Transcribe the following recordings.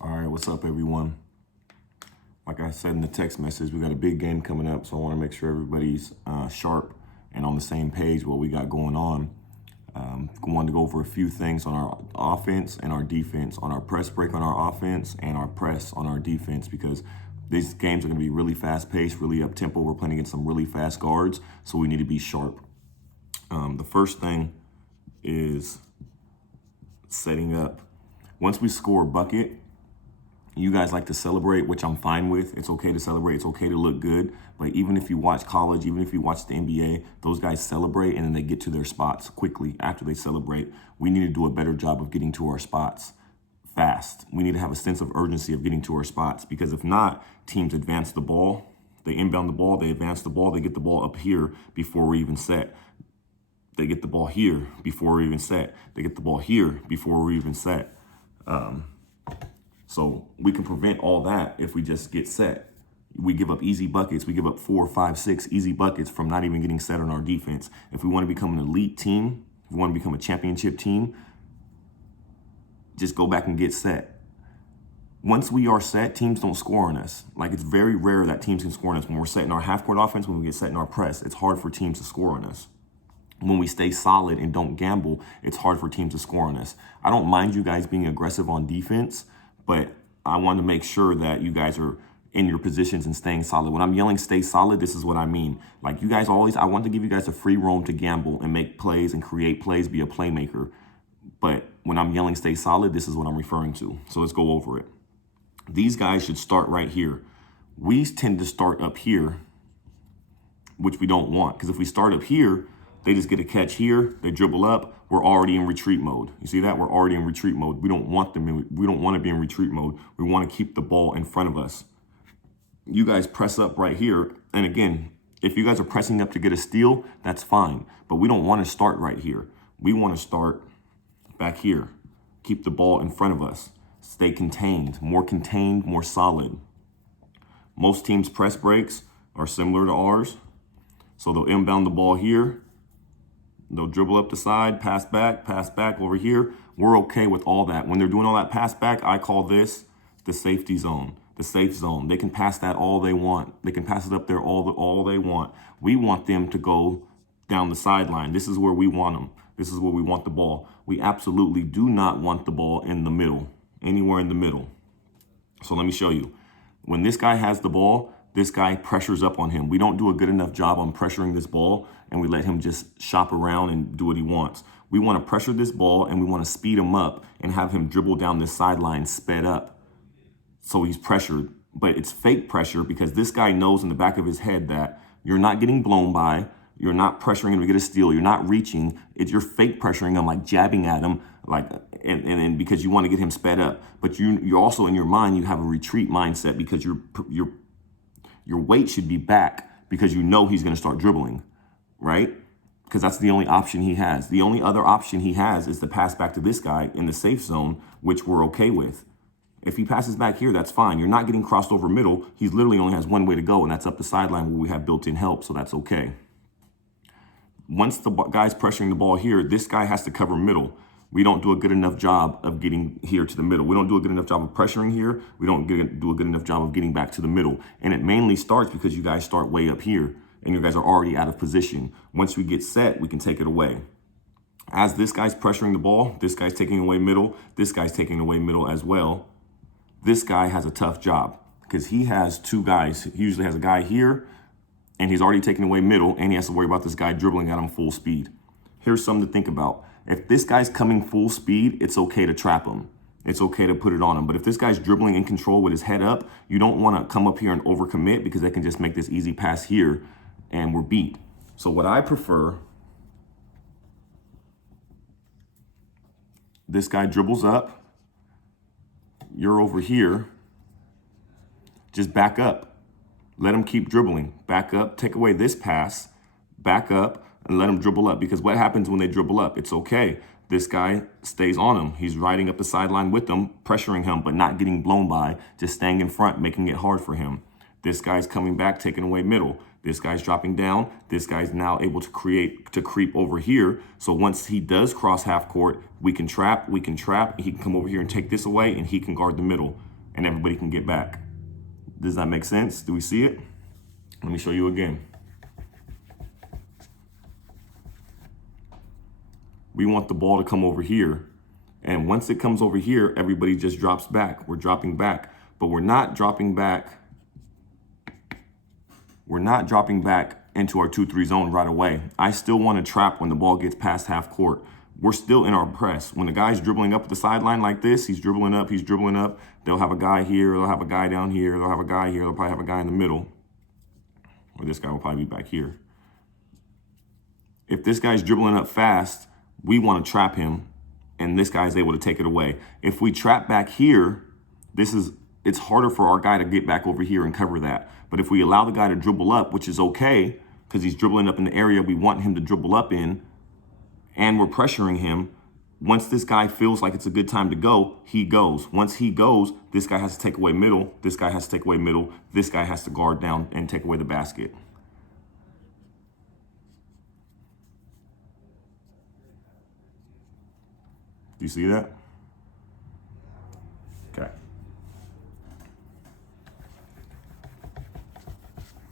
All right, what's up, everyone? Like I said in the text message, we got a big game coming up, so I want to make sure everybody's sharp and on the same page what we got going on. I wanted to go over a few things on our offense and our defense, on our press break on our offense and our press on our defense, because these games are going to be really fast-paced, really up-tempo. We're playing against some really fast guards, so we need to be sharp. The first thing is setting up. Once we score a bucket, you guys like to celebrate, which I'm fine with. It's okay to celebrate. It's okay to look good. But even if you watch college, even if you watch the NBA, those guys celebrate and then they get to their spots quickly after they celebrate. We need to do a better job of getting to our spots fast. We need to have a sense of urgency of getting to our spots, because if not, teams advance the ball. They inbound the ball. They advance the ball. They get the ball up here before we're even set. They get the ball here before we're even set. They get the ball here before we're even set. So we can prevent all that if we just get set. We give up easy buckets. We give up 4, 5, 6 easy buckets from not even getting set on our defense. If we want to become an elite team, if we want to become a championship team, just go back and get set. Once we are set, teams don't score on us. Like, it's very rare that teams can score on us. When we're set in our half-court offense, when we get set in our press, it's hard for teams to score on us. When we stay solid and don't gamble, it's hard for teams to score on us. I don't mind you guys being aggressive on defense, but I want to make sure that you guys are in your positions and staying solid. When I'm yelling stay solid, this is what I mean. Like, you guys always, I want to give you guys a free roam to gamble and make plays and create plays, be a playmaker. But when I'm yelling stay solid, this is what I'm referring to. So let's go over it. These guys should start right here. We tend to start up here, which we don't want, because if we start up here, they just get a catch here, they dribble up, we're already in retreat mode. You see that? We're already in retreat mode. We don't want we don't want to be in retreat mode. We want to keep the ball in front of us. You guys press up right here. And again, if you guys are pressing up to get a steal, that's fine. But we don't want to start right here. We want to start back here. Keep the ball in front of us. Stay contained, more solid. Most teams' press breaks are similar to ours. So they'll inbound the ball here. They'll dribble up the side, pass back over here. We're okay with all that. When they're doing all that pass back, I call this the safety zone, the safe zone. They can pass that all they want. They can pass it up there all they want. We want them to go down the sideline. This is where we want them. This is where we want the ball. We absolutely do not want the ball in the middle, anywhere in the middle. So let me show you. When this guy has the ball, this guy pressures up on him. We don't do a good enough job on pressuring this ball, and we let him just shop around and do what he wants. We want to pressure this ball, and we want to speed him up and have him dribble down this sideline sped up. So he's pressured, but it's fake pressure, because this guy knows in the back of his head that you're not getting blown by, you're not pressuring him to get a steal, you're not reaching. You're fake pressuring him, like jabbing at him, like and because you want to get him sped up. But you're also, in your mind, you have a retreat mindset, because your weight should be back, because you know he's going to start dribbling, right? Because that's the only option he has. The only other option he has is to pass back to this guy in the safe zone, which we're okay with. If he passes back here, that's fine. You're not getting crossed over middle. He literally only has one way to go, and that's up the sideline where we have built-in help, so that's okay. Once the guy's pressuring the ball here, this guy has to cover middle. We don't do a good enough job of getting here to the middle. We don't do a good enough job of pressuring here. We don't do a good enough job of getting back to the middle. And it mainly starts because you guys start way up here, and you guys are already out of position. Once we get set, we can take it away. As this guy's pressuring the ball, this guy's taking away middle, this guy's taking away middle as well. This guy has a tough job, because he has two guys. He usually has a guy here, and he's already taken away middle, and he has to worry about this guy dribbling at him full speed. Here's something to think about. If this guy's coming full speed, it's okay to trap him. It's okay to put it on him. But if this guy's dribbling in control with his head up, you don't want to come up here and overcommit, because they can just make this easy pass here and we're beat. So what I prefer, this guy dribbles up, you're over here, just back up. Let him keep dribbling. Back up, take away this pass, back up, and let him dribble up. Because what happens when they dribble up? It's okay. This guy stays on him. He's riding up the sideline with them, pressuring him, but not getting blown by, just staying in front, making it hard for him. This guy's coming back, taking away middle. This guy's dropping down. This guy's now able to creep over here. So once he does cross half court, we can trap. He can come over here and take this away, and he can guard the middle. and everybody can get back. Does that make sense? Do we see it? Let me show you again. We want the ball to come over here. And once it comes over here, everybody just drops back. We're dropping back, but we're not dropping back. We're not dropping back into our 2-3 zone right away. I still want to trap when the ball gets past half court. We're still in our press. When the guy's dribbling up the sideline like this, he's dribbling up, he's dribbling up. They'll have a guy here, they'll have a guy down here, they'll have a guy here, they'll probably have a guy in the middle. Or this guy will probably be back here. If this guy's dribbling up fast, we want to trap him, and this guy's able to take it away. If we trap back here, it's harder for our guy to get back over here and cover that. But if we allow the guy to dribble up, which is okay, because he's dribbling up in the area we want him to dribble up in, and we're pressuring him, once this guy feels like it's a good time to go, he goes. Once he goes, this guy has to take away middle, this guy has to take away middle, this guy has to guard down and take away the basket. Do you see that? Okay.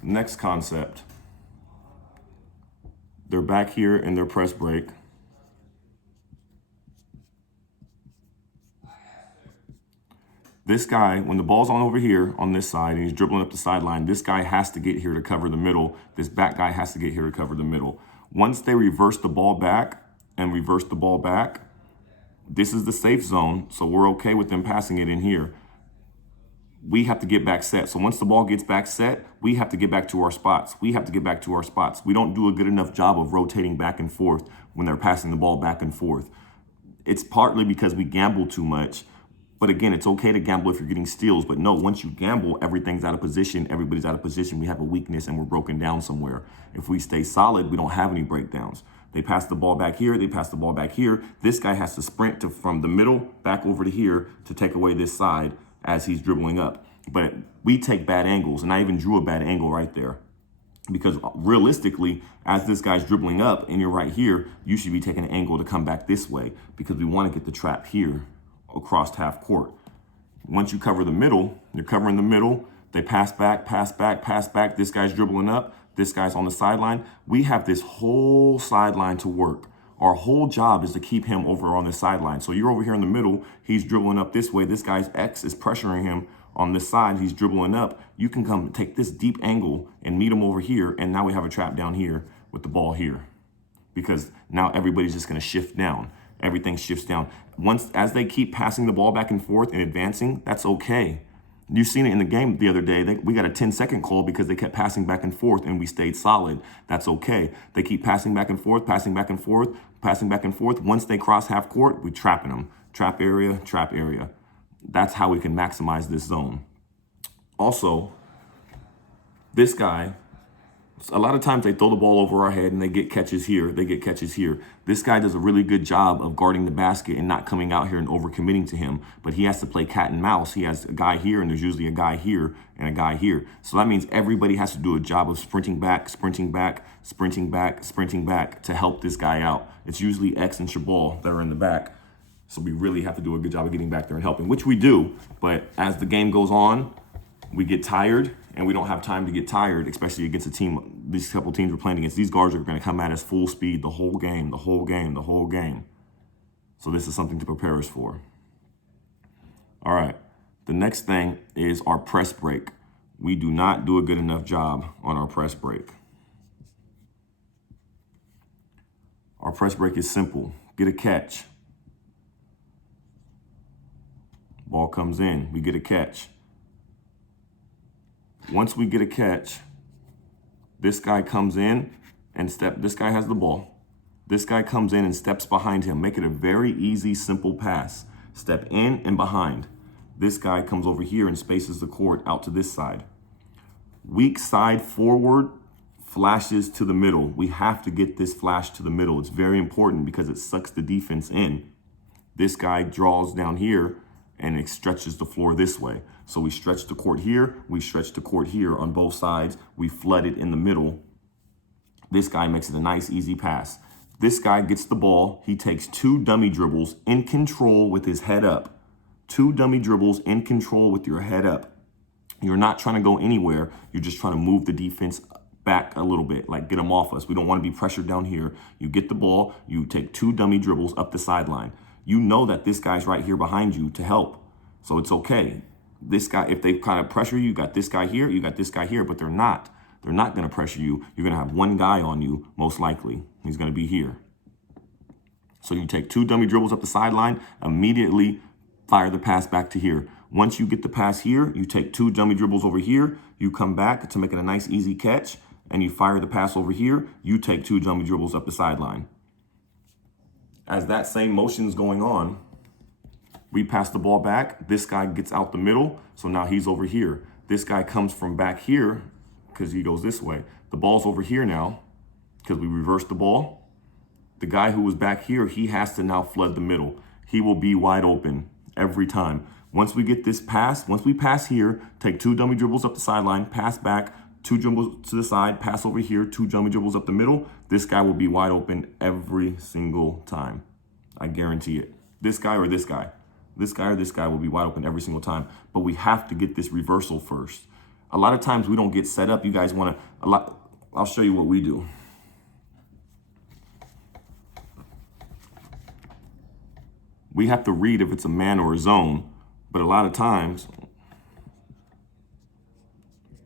Next concept. They're back here in their press break. This guy, when the ball's on over here on this side and he's dribbling up the sideline, this guy has to get here to cover the middle. This back guy has to get here to cover the middle. Once they reverse the ball back and reverse the ball back, this is the safe zone, so we're okay with them passing it in here. We have to get back set. So once the ball gets back set, we have to get back to our spots. We have to get back to our spots. We don't do a good enough job of rotating back and forth when they're passing the ball back and forth. It's partly because we gamble too much. But again, it's okay to gamble if you're getting steals. But no, once you gamble, everything's out of position. Everybody's out of position. We have a weakness and we're broken down somewhere. If we stay solid, we don't have any breakdowns. They pass the ball back here. They pass the ball back here. This guy has to sprint from the middle back over to here to take away this side as he's dribbling up. But we take bad angles, and I even drew a bad angle right there. Because realistically, as this guy's dribbling up and you're right here, you should be taking an angle to come back this way because we want to get the trap here across half court. Once you cover the middle, you're covering the middle. They pass back, pass back, pass back. This guy's dribbling up. This guy's on the sideline. We have this whole sideline to work. Our whole job is to keep him over on the sideline. So you're over here in the middle. He's dribbling up this way. This guy's X is pressuring him on this side. He's dribbling up. You can come take this deep angle and meet him over here. And now we have a trap down here with the ball here. Because now everybody's just going to shift down. Everything shifts down. As they keep passing the ball back and forth and advancing, that's okay. You've seen it in the game the other day. We got a 10-second call because they kept passing back and forth and we stayed solid. That's okay. They keep passing back and forth, passing back and forth, passing back and forth. Once they cross half court, we're trapping them. Trap area, trap area. That's how we can maximize this zone. Also, this guy, a lot of times they throw the ball over our head and they get catches here. They get catches here. This guy does a really good job of guarding the basket and not coming out here and overcommitting to him. But he has to play cat and mouse. He has a guy here and there's usually a guy here and a guy here. So that means everybody has to do a job of sprinting back, sprinting back, sprinting back, sprinting back to help this guy out. It's usually X and Shabal that are in the back. So we really have to do a good job of getting back there and helping, which we do. But as the game goes on, we get tired and we don't have time to get tired, especially against a team. These couple teams we're playing against, these guards are going to come at us full speed the whole game, the whole game, the whole game. So this is something to prepare us for. All right. The next thing is our press break. We do not do a good enough job on our press break. Our press break is simple. Get a catch. Ball comes in. We get a catch. Once we get a catch, this guy comes in and this guy has the ball. This guy comes in and steps behind him. Make it a very easy, simple pass. Step in and behind. This guy comes over here and spaces the court out to this side. Weak side forward flashes to the middle. We have to get this flash to the middle. It's very important because it sucks the defense in. This guy draws down here and it stretches the floor this way. So we stretch the court here, we stretch the court here on both sides, we flood it in the middle. This guy makes it a nice, easy pass. This guy gets the ball, he takes 2 dummy dribbles in control with his head up. 2 dummy dribbles in control with your head up. You're not trying to go anywhere. You're just trying to move the defense back a little bit, like get them off us. We don't want to be pressured down here. You get the ball, you take 2 dummy dribbles up the sideline. You know that this guy's right here behind you to help. So it's okay. This guy, if they kind of pressure you, you got this guy here, you got this guy here, but they're not. They're not going to pressure you. You're going to have one guy on you, most likely. He's going to be here. So you take 2 dummy dribbles up the sideline, immediately fire the pass back to here. Once you get the pass here, you take 2 dummy dribbles over here, you come back to make it a nice easy catch, and you fire the pass over here, you take 2 dummy dribbles up the sideline. As that same motion is going on, we pass the ball back. This guy gets out the middle, so now he's over here. This guy comes from back here because he goes this way. The ball's over here now because we reversed the ball. The guy who was back here, he has to now flood the middle. He will be wide open every time. Once we get this pass, once we pass here, take 2 dummy dribbles up the sideline, pass back, 2 dribbles to the side, pass over here, 2 dummy dribbles up the middle. This guy will be wide open every single time. I guarantee it. This guy or this guy. This guy or this guy will be wide open every single time. But we have to get this reversal first. A lot of times we don't get set up. You guys want to, I'll show you what we do. We have to read if it's a man or a zone, but a lot of times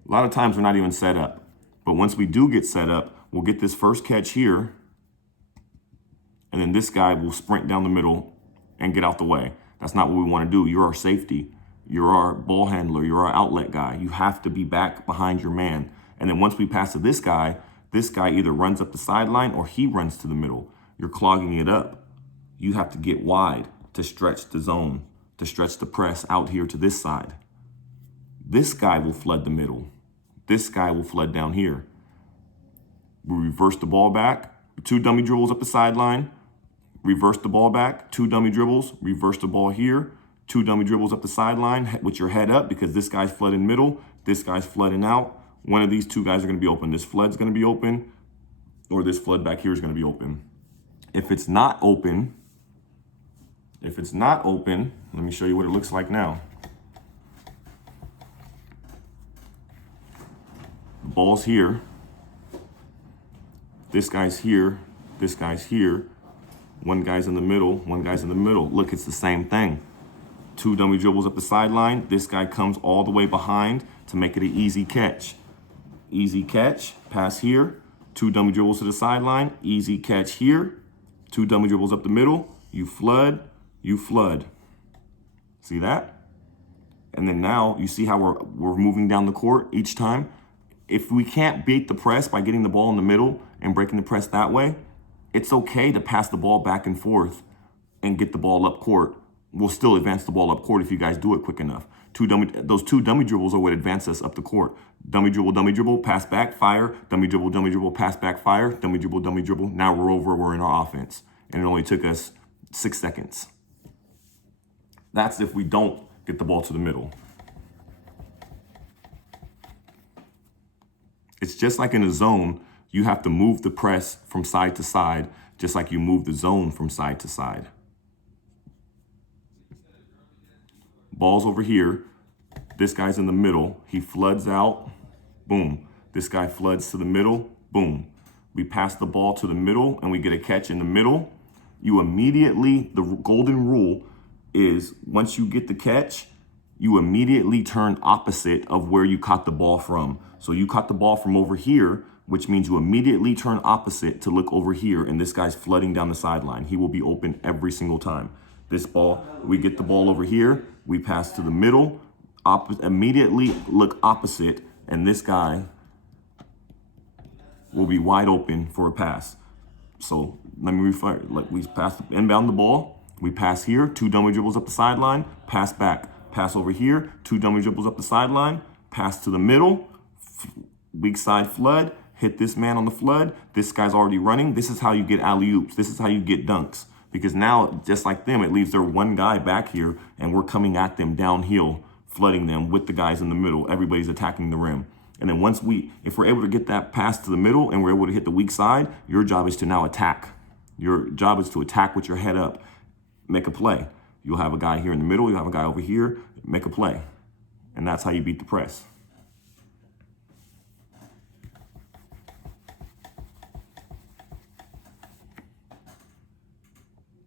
we're not even set up. But once we do get set up, we'll get this first catch here, and then this guy will sprint down the middle and get out the way. That's not what we want to do. You're our safety. You're our ball handler. You're our outlet guy. You have to be back behind your man. And then once we pass to this guy either runs up the sideline or he runs to the middle. You're clogging it up. You have to get wide to stretch the zone, to stretch the press out here to this side. This guy will flood the middle. This guy will flood down here. We reverse the ball back, 2 dummy dribbles up the sideline, reverse the ball back, 2 dummy dribbles, reverse the ball here, 2 dummy dribbles up the sideline with your head up because this guy's flooding middle, this guy's flooding out. One of these 2 guys are going to be open. This flood's going to be open, or this flood back here is going to be open. If it's not open, let me show you what it looks like now. The ball's here. This guy's here. This guy's here. One guy's in the middle. One guy's in the middle. Look, it's the same thing. 2 dummy dribbles up the sideline. This guy comes all the way behind to make it an easy catch. Easy catch. Pass here. 2 dummy dribbles to the sideline. Easy catch here. 2 dummy dribbles up the middle. You flood. You flood. See that? And then now you see how we're moving down the court each time. If we can't beat the press by getting the ball in the middle and breaking the press that way, it's okay to pass the ball back and forth and get the ball up court. We'll still advance the ball up court if you guys do it quick enough. Those 2 dummy dribbles are what advance us up the court. Dummy dribble, pass back, fire. Dummy dribble, pass back, fire. Dummy dribble. Now we're over. We're in our offense. And it only took us 6 seconds. That's if we don't get the ball to the middle. It's just like in a zone, you have to move the press from side to side, just like you move the zone from side to side. Ball's over here. This guy's in the middle. He floods out. Boom. This guy floods to the middle. Boom. We pass the ball to the middle and we get a catch in the middle. You immediately, the golden rule is once you get the catch, you immediately turn opposite of where you caught the ball from. So you caught the ball from over here, which means you immediately turn opposite to look over here, and this guy's flooding down the sideline. He will be open every single time. This ball, we get the ball over here, we pass to the middle, immediately look opposite, and this guy will be wide open for a pass. So let me refer, like we inbound the ball, we pass here, 2 dummy dribbles up the sideline, pass back. Pass over here, 2 dummy dribbles up the sideline, pass to the middle, weak side flood, hit this man on the flood. This guy's already running. This is how you get alley-oops. This is how you get dunks. Because now, just like them, it leaves their one guy back here, and we're coming at them downhill, flooding them with the guys in the middle. Everybody's attacking the rim. And then if we're able to get that pass to the middle and we're able to hit the weak side, your job is to now attack. Your job is to attack with your head up, make a play. You'll have a guy here in the middle. You'll have a guy over here. Make a play. And that's how you beat the press.